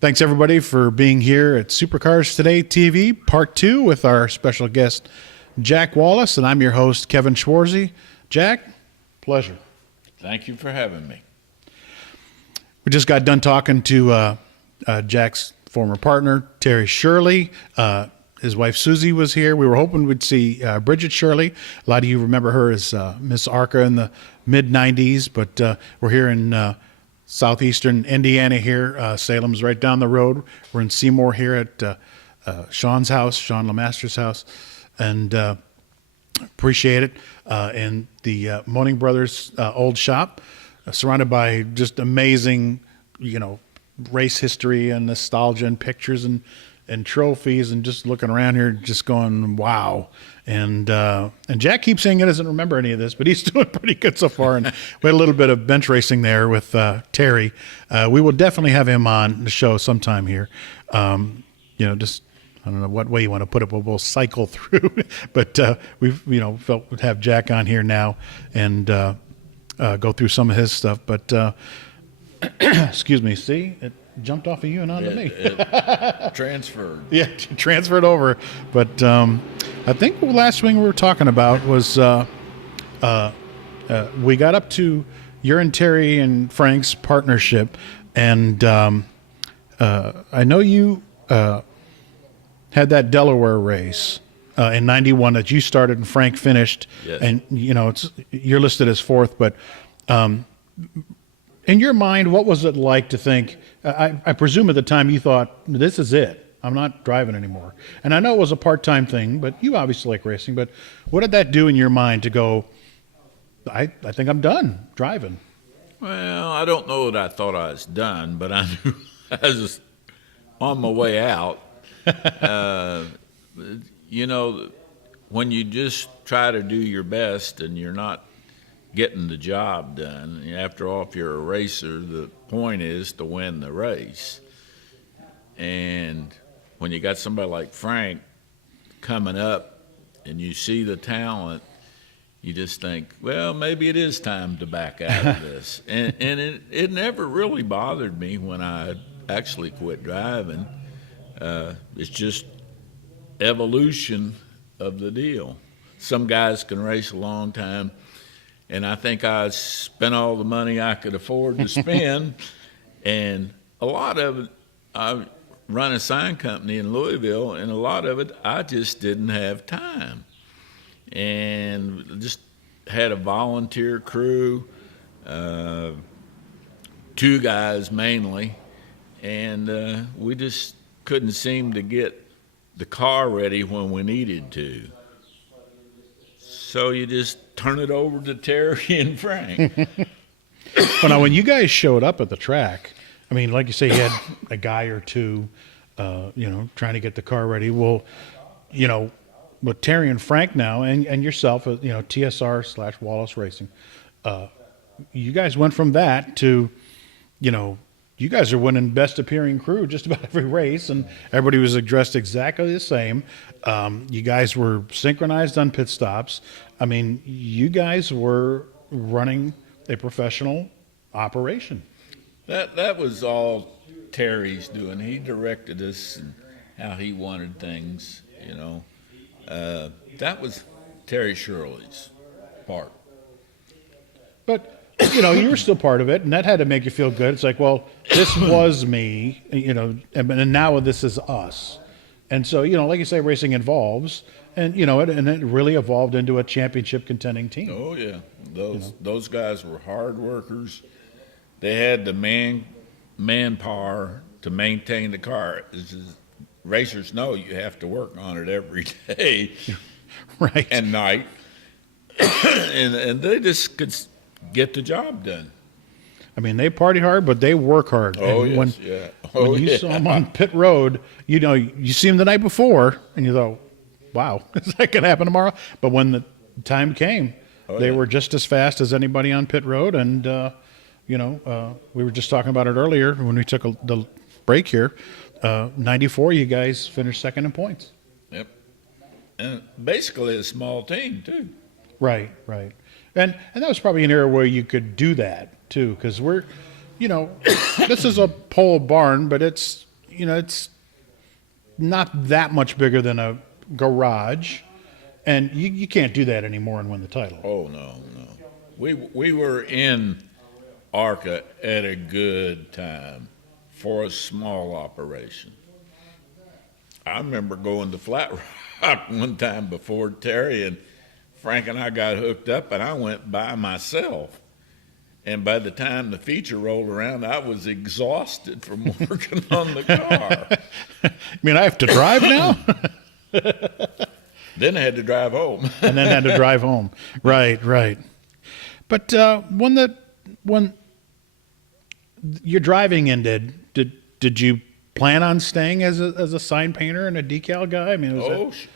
Thanks, everybody, for being here at Supercars Today TV, Part 2, with our special guest, Jack Wallace, and I'm your host, Kevin Schwarzy. Jack, pleasure. Thank you for having me. We just got done talking to Jack's former partner, Terry Shirley. His wife, Susie, was here. We were hoping we'd see Bridget Shirley. A lot of you remember her as Miss ARCA in the mid-'90s, but we're here in southeastern Indiana here. Salem's right down the road. We're in Seymour here at Sean's house, Sean LeMaster's house, and appreciate it. In the Moaning Brothers old shop, surrounded by just amazing, race history and nostalgia and pictures and trophies, and just looking around here, just going, wow. And Jack keeps saying he doesn't remember any of this, but he's doing pretty good so far. And we had a little bit of bench racing there with Terry. We will definitely have him on the show sometime here. Just, I don't know what way you want to put it, but we'll cycle through. But we've, felt we'd have Jack on here now and go through some of his stuff. But excuse me, see, it jumped off of you and onto me. It transferred. Yeah, transferred over. But I think the last thing we were talking about was we got up to your and Terry and Frank's partnership, and I know you had that Delaware race in '91 that you started and Frank finished. Yes. And you're listed as fourth, but in your mind, what was it like to think? I presume at the time you thought, this is it. I'm not driving anymore. And I know it was a part-time thing, but you obviously like racing. But what did that do in your mind to go, I think I'm done driving? Well, I don't know that I thought I was done, but I knew I was on my way out. When you just try to do your best and you're not getting the job done, after all, if you're a racer, the point is to win the race. And when you got somebody like Frank coming up and you see the talent, you just think, well, maybe it is time to back out of this. and it never really bothered me when I actually quit driving. It's just evolution of the deal. Some guys can race a long time, and I think I spent all the money I could afford to spend, and a lot of it, I run a sign company in Louisville, and a lot of it I just didn't have time, and just had a volunteer crew, 2 guys mainly, and we just couldn't seem to get the car ready when we needed to. So you just turn it over to Terry and Frank. Well, now, when you guys showed up at the track, I mean, like you say, you had a guy or two, trying to get the car ready. Well, with Terry and Frank now, and yourself, TSR/Wallace Racing, you guys went from that to, you guys are winning best appearing crew just about every race, and everybody was dressed exactly the same. You guys were synchronized on pit stops. I mean, you guys were running a professional operation. That was all Terry's doing. He directed us and how he wanted things, That was Terry Shirley's part. But you were still part of it, and that had to make you feel good. It's like, well, this was me, and now this is us. And so, like you say, racing evolves, and it really evolved into a championship contending team. Oh yeah, those guys were hard workers. They had the manpower to maintain the car. As racers know, you have to work on it every day, right, and night, and they just could get the job done. I mean, they party hard, but they work hard. Oh, and yes, when you saw them on pit road, you see them the night before, and you thought, wow, is that going to happen tomorrow? But when the time came, they were just as fast as anybody on pit road. And, we were just talking about it earlier when we took the break here. 94, you guys finished second in points. Yep. And basically a small team, too. Right. And that was probably an era where you could do that, too, because we're, this is a pole barn, but it's it's not that much bigger than a garage, and you can't do that anymore and win the title. Oh, no. We were in ARCA at a good time for a small operation. I remember going to Flat Rock one time before Terry and Frank and I got hooked up, and I went by myself. And by the time the feature rolled around, I was exhausted from working on the car. I mean, I have to drive now? Then I had to drive home. And then had to drive home. Right. But when your driving ended, did you plan on staying as a sign painter and a decal guy? I mean,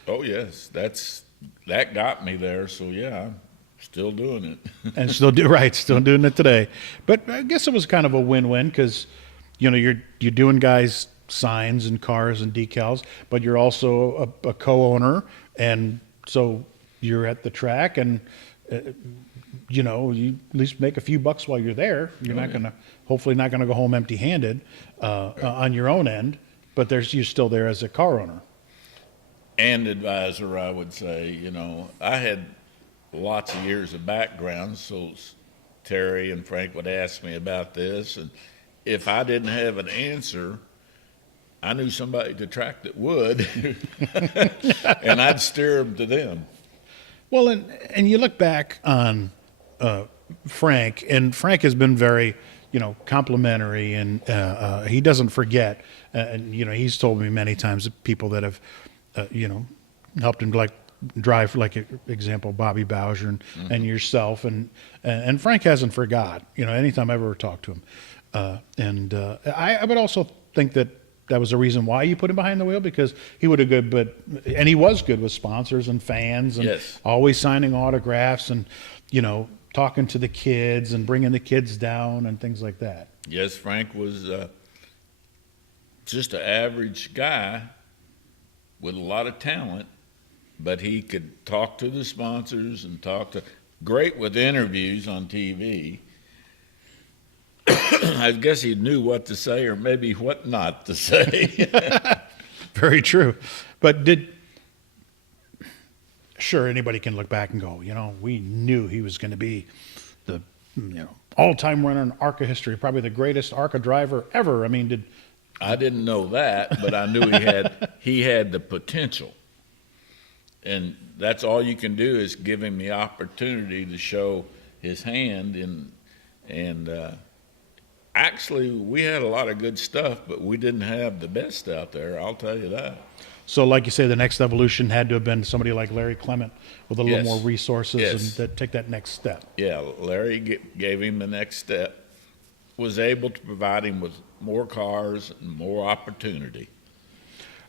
Oh yes, that got me there. So yeah, I'm still doing it. And still doing it today. But I guess it was kind of a win-win because, you're doing guys signs and cars and decals, but you're also a co-owner, and so you're at the track, and you at least make a few bucks while you're there. You're hopefully not gonna go home empty-handed on your own end, but you're still there as a car owner And advisor, I would say. I had lots of years of background, so Terry and Frank would ask me about this, and if I didn't have an answer, I knew somebody at the track that would, and I'd steer them to them. Well, and you look back on Frank, and Frank has been very, complimentary, and he doesn't forget. And he's told me many times that people that have, helped him drive, like example, Bobby Bowser and yourself, and Frank hasn't forgot. Anytime I've ever talked to him, I would also think that was the reason why you put him behind the wheel, because he would have and he was good with sponsors and fans, and Yes. always signing autographs, and talking to the kids and bringing the kids down and things like that. Yes, Frank was just an average guy with a lot of talent, but he could talk to the sponsors and great with interviews on TV. I guess he knew what to say or maybe what not to say. Very true. But sure, anybody can look back and go, we knew he was going to be the, all-time runner in ARCA history, probably the greatest ARCA driver ever. I mean, I didn't know that, but I knew he had the potential. And that's all you can do is give him the opportunity to show his hand. And actually, we had a lot of good stuff, but we didn't have the best out there, I'll tell you that. So like you say, the next evolution had to have been somebody like Larry Clement with a little Yes. more resources Yes. and take that next step. Yeah, Larry gave him the next step, was able to provide him with more cars and more opportunity.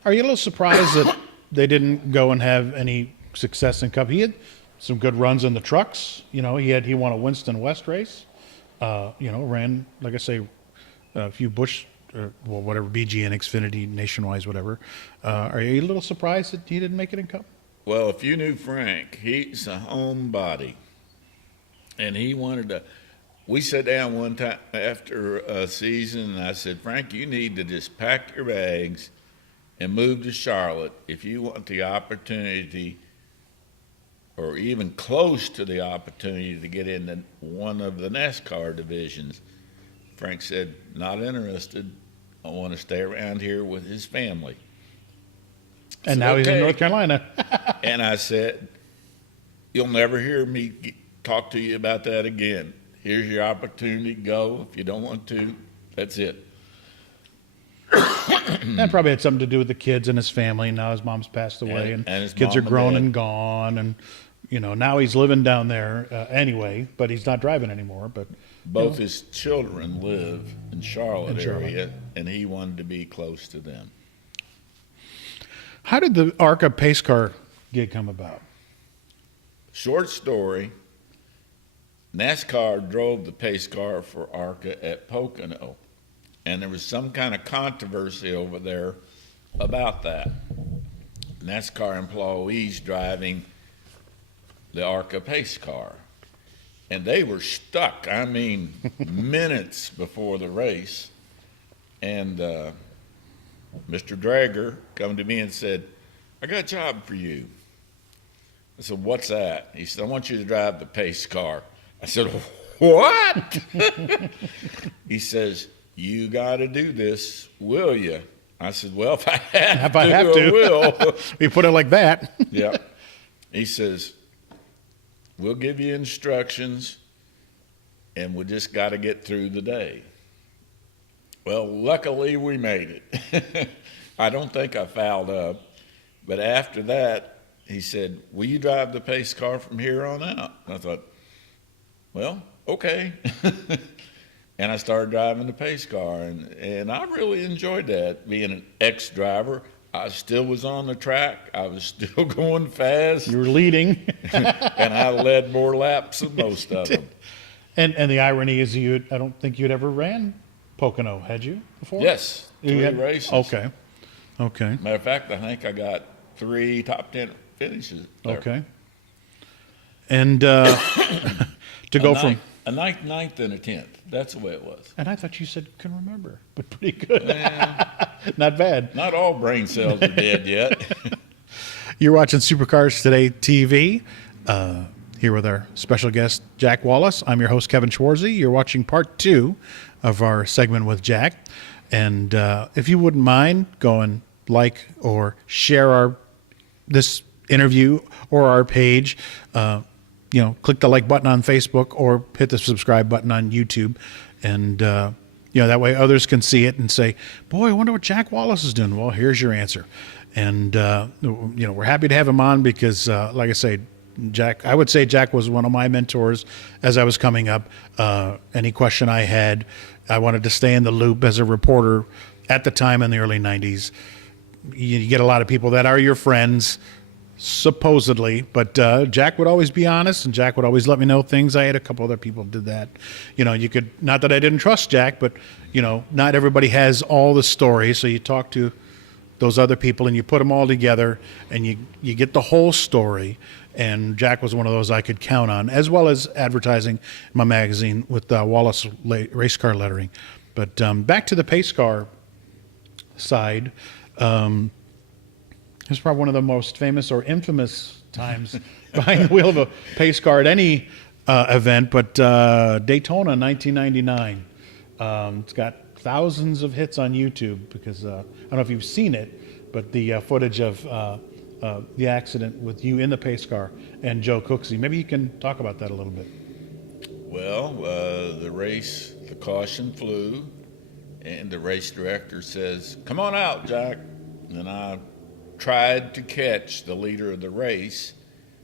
Are you a little surprised that they didn't go and have any success in Cup? He had some good runs in the trucks. He won a Winston West race. Ran, like I say, a few Busch, whatever, BG and Xfinity, Nationwide, whatever. Are you a little surprised that he didn't make it in Cup? Well, if you knew Frank, he's a homebody, and he wanted to. We sat down one time after a season, and I said, Frank, you need to just pack your bags and move to Charlotte if you want the opportunity, or even close to the opportunity, to get into one of the NASCAR divisions. Frank said, not interested. I want to stay around here with his family. And now he's in okay. North Carolina. And I said, you'll never hear me talk to you about that again. Here's your opportunity. Go. If you don't want to, that's it. That probably had something to do with the kids and his family. Now his mom's passed away, and his kids mom are and grown dad. and gone, and now he's living down there anyway, but he's not driving anymore. But Both his children live in Charlotte In Charlotte. area, and he wanted to be close to them. how did the ARCA pace car gig come about? Short story, NASCAR drove the pace car for ARCA at Pocono, and there was some kind of controversy over there about that. NASCAR employees driving the ARCA pace car, and they were stuck, I mean, minutes before the race, and Mr. Drager come to me and said, I got a job for you. I said, what's that? He said, I want you to drive the pace car. I said, what? He says, you got to do this, will you? I said, well, if I have to, I will. You put it like that. Yeah. He says, we'll give you instructions, and we just got to get through the day. Well, luckily we made it. I don't think I fouled up, but after that, he said, will you drive the pace car from here on out? And I thought, well, okay. And I started driving the pace car, and I really enjoyed that. Being an ex-driver, I still was on the track. I was still going fast. You were leading. And I led more laps than most of them. And the irony is I don't think you'd ever ran Pocono, had you, before? Yes, You 3 had- races. Okay. Matter of fact, I think I got 3 top 10 finishes there. Okay. And to go from... A ninth, and a 10th. That's the way it was. And I thought you said couldn't remember, but pretty good. Yeah. Not bad. Not all brain cells are dead yet. You're watching Supercars Today TV. Here with our special guest, Jack Wallace. I'm your host, Kevin Schwarzy. You're watching part 2 of our segment with Jack. And if you wouldn't mind, go and like or share this interview or our page. Click the like button on Facebook or hit the subscribe button on YouTube. And, that way others can see it and say, boy, I wonder what Jack Wallace is doing. Well, here's your answer. And, we're happy to have him on because, like I say, I would say Jack was one of my mentors as I was coming up. Any question I had, I wanted to stay in the loop as a reporter at the time in the early 90s. You get a lot of people that are your friends, supposedly, but Jack would always be honest, and Jack would always let me know things. I had a couple other people did that. You could, not that I didn't trust Jack, but not everybody has all the stories. So you talk to those other people and you put them all together and you get the whole story. And Jack was one of those I could count on, as well as advertising my magazine with Wallace race car lettering. But back to the pace car side. It's probably one of the most famous or infamous times behind the wheel of a pace car at any event, but Daytona 1999. It's got thousands of hits on YouTube because I don't know if you've seen it, but the footage of the accident with you in the pace car and Joe Cooksey. Maybe you can talk about that a little bit. Well, the caution flew, and the race director says, come on out, Jack. And I tried to catch the leader of the race,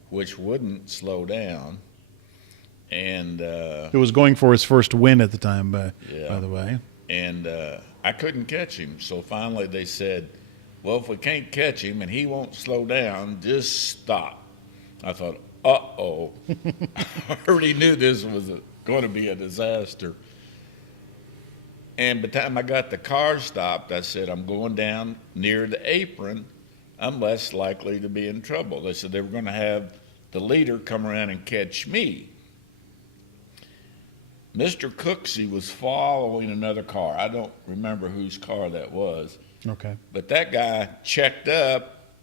which wouldn't slow down. And it was going for his first win at the time, by the way. And I couldn't catch him. So finally they said, well, if we can't catch him and he won't slow down, just stop. I thought, uh-oh. I already knew this was going to be a disaster. And by the time I got the car stopped, I said, I'm going down near the apron. I'm less likely to be in trouble. They said they were going to have the leader come around and catch me. Mr. Cooksey was following another car. I don't remember whose car that was. Okay. But that guy checked up,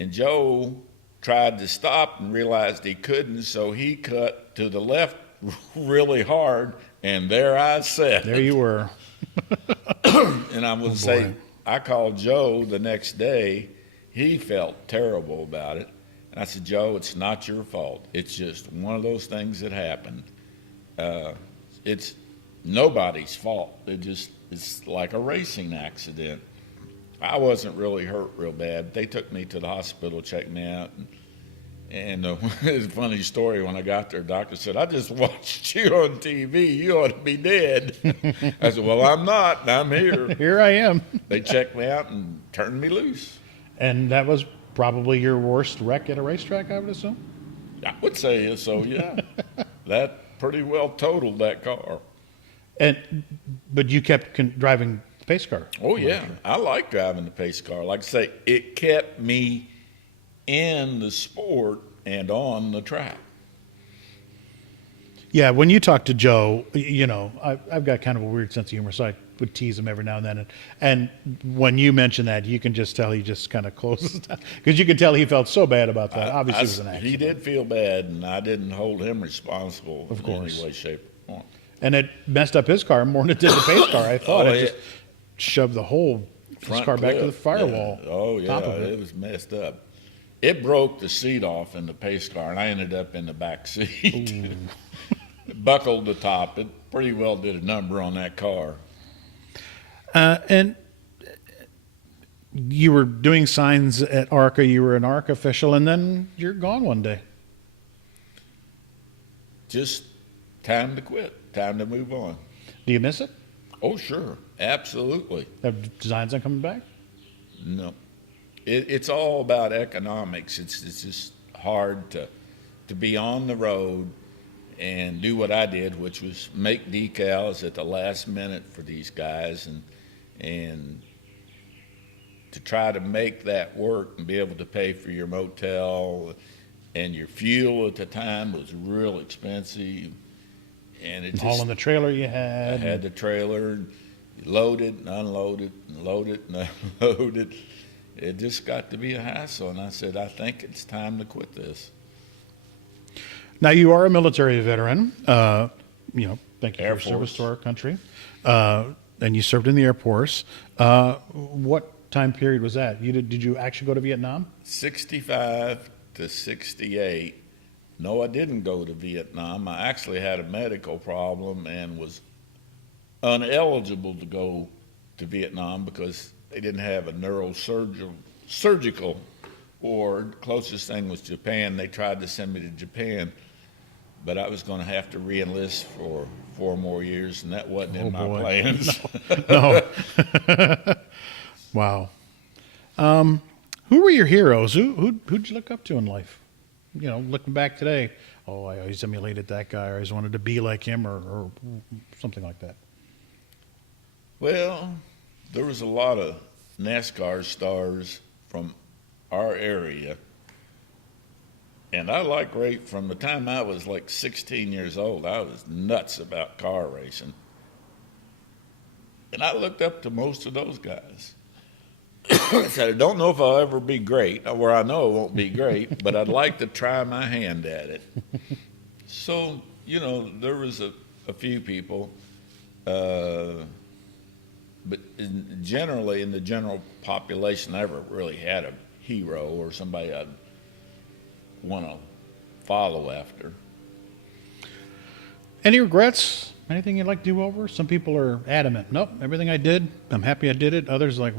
and Joe tried to stop and realized he couldn't, so he cut to the left really hard, and there I sat. There you were. And I would say, I called Joe the next day. He felt terrible about it. And I said, Joe, it's not your fault. It's just one of those things that happened. It's nobody's fault. It's like a racing accident. I wasn't really hurt real bad. They took me to the hospital, checked me out. And it's a funny story. When I got there, the doctor said, I just watched you on TV. You ought to be dead. I said, well, I'm not. I'm here. Here I am. They checked me out and turned me loose. And that was probably your worst wreck at a racetrack, I would assume? I would say so, yeah. That pretty well totaled that car. But you kept driving the pace car? Oh, yeah. I like driving the pace car. Like I say, it kept me in the sport and on the track. Yeah, when you talk to Joe, I've got kind of a weird sense of humor, so I would tease him every now and then. And when you mention that, you can just tell he just kind of closes down because you can tell he felt so bad about that. Obviously, it was an accident. He did feel bad, and I didn't hold him responsible Of course. in any way, shape, or form. And it messed up his car more than it did the pace car. I thought it yeah. just shoved the whole his car back to the firewall. Yeah. Oh, yeah, top of it was messed up. It broke the seat off in the pace car, and I ended up in the back seat. Buckled the top. It pretty well did a number on that car. And you were doing signs at ARCA. You were an ARCA official, and then you're gone one day. Just time to quit. Time to move on. Do you miss it? Oh, sure. Absolutely. Have designs on coming back? No. It's all about economics. It's just hard to be on the road and do what I did, which was make decals at the last minute for these guys and to try to make that work and be able to pay for your motel, and your fuel at the time was real expensive. And it Hauling the trailer you I had. had the trailer, load it and unload it and load it and unload it. It just got to be a hassle, and I said, I think it's time to quit this. Now, you are a military veteran. Thank you for Air your service Force. to our country. And you served in the Air Force. What time period was that? Did you actually go to Vietnam? 65 to 68. No, I didn't go to Vietnam. I actually had a medical problem and was uneligible to go to Vietnam because they didn't have a neurosurgical ward. Closest thing was Japan. They tried to send me to Japan, but I was going to have to re-enlist for 4 more years, and that wasn't in my plans. No. Wow. Who were your heroes? Who'd you look up to in life? Looking back today, I always emulated that guy, or I always wanted to be like him, or something like that. Well, there was a lot of NASCAR stars from our area, and I like right from the time I was like 16 years old. I was nuts about car racing, and I looked up to most of those guys. I said, I don't know if I'll ever be great, or I know it won't be great, but I'd like to try my hand at it. So, there was a few people, but generally in the general population, I never really had a hero or somebody I'd want to follow after. Any regrets? Anything you'd like to do over? Some people are adamant. Nope, everything I did, I'm happy I did it. Others like,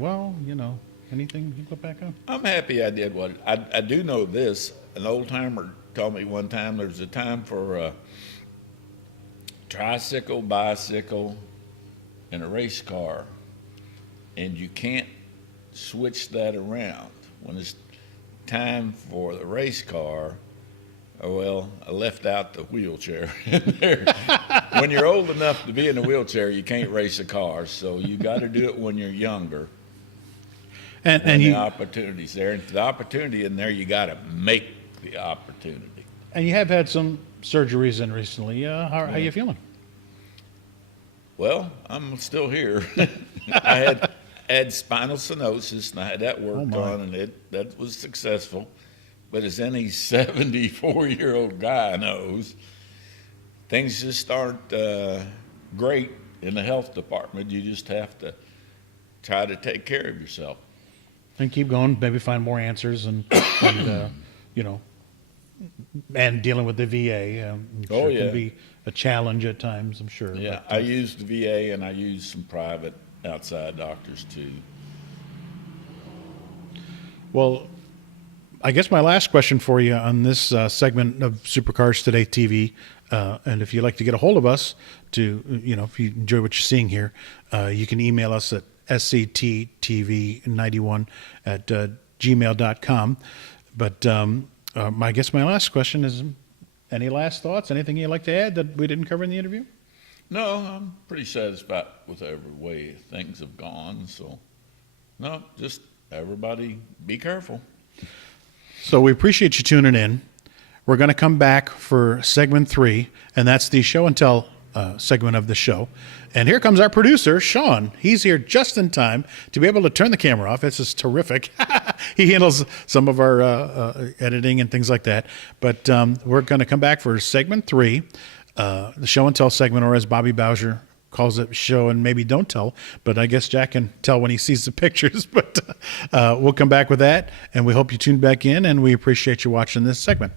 anything you go back on? I'm happy I did what I do know this. An old timer told me one time there's a time for a tricycle, bicycle, and a race car, and you can't switch that around. When it's time for the race car, I left out the wheelchair in there. When you're old enough to be in a wheelchair, you can't race a car, so you got to do it when you're younger. And the opportunity's there. And for the opportunity in there, you got to make the opportunity. And you have had some surgeries in recently. How are you feeling? Well, I'm still here. I had spinal stenosis, and I had that worked on, and that was successful. But as any 74-year-old guy knows, things just aren't great in the health department. You just have to try to take care of yourself. And keep going, maybe find more answers and dealing with the VA. Can be a challenge at times, I'm sure. Yeah, but, I used the VA, and I used some private outside doctors too. Well, I guess my last question for you on this segment of Supercars Today TV, and if you'd like to get a hold of us to, if you enjoy what you're seeing here, you can email us at scttv91@gmail.com. But I guess my last question is, any last thoughts? Anything you'd like to add that we didn't cover in the interview? No, I'm pretty satisfied with every way things have gone. So, no, just everybody be careful. So we appreciate you tuning in. We're going to come back for segment 3, and that's the show and tell segment of the show. And here comes our producer, Sean. He's here just in time to be able to turn the camera off. This is terrific. He handles some of our editing and things like that. But we're going to come back for segment 3, the show and tell segment, or as Bobby Bowser calls it, show and maybe don't tell. But I guess Jack can tell when he sees the pictures. But we'll come back with that. And we hope you tune back in, and we appreciate you watching this segment.